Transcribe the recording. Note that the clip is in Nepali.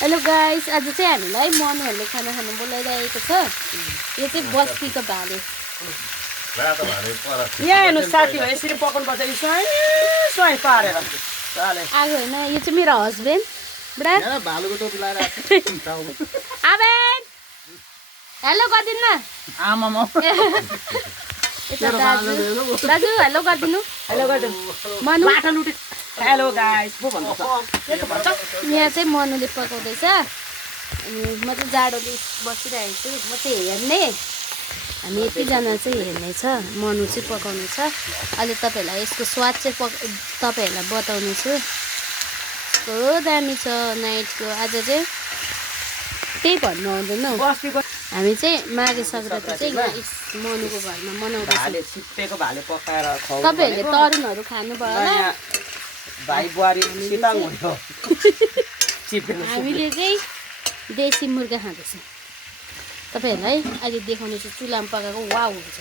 हेलो गाइस, आज चाहिँ हामीलाई मनुहरूले खाना खानु बोलाइरहेको छ। यो चाहिँ बस्तीको भाले। यहाँ हेर्नु साथीभाइ यसरी पकाउनुपर्छ स्वाई पारेर आगो होइन, यो चाहिँ मेरो हस्बेन्ड बुढा भालुको टोपी लगाएर आबेन हेलो गरिदिनु न। आमामा यता दाजु दाजु हेलो गरिदिनु। हेलो गर्दै मनु माटा लुटे हेलो गाइस पो भन्छ यहाँ चाहिँ मनुले पकाउँदैछ अनि म चाहिँ जाडोले बसिरहेको छु। म चाहिँ हेर्ने, हामी यतिजना चाहिँ हेर्ने छ। मनु चाहिँ पकाउने छ। अहिले तपाईँहरूलाई यसको स्वाद चाहिँ तपाईँहरूलाई बताउने छु। कस्तो दामी छ नाइटको। आज चाहिँ त्यही भन्नु आउँदैन हौ। बस्तीको हामी चाहिँ माघे सङ्क्रान्ति चाहिँ यहाँ मनुको घरमा मनाउँदैछौँ। भाले सिपेको भाले पकाएर खुवाउनु तपाईँहरूले तरुणहरू खानुभयो होला। भाइ बुहारी शीतल हुन्थ्यो चिपेको हामीले चाहिँ देसी मुर्गा खाँदैछौँ। तपाईँहरूलाई अहिले देखाउने चाहिँ चुलामा पकाएको वाउ हुन्छ।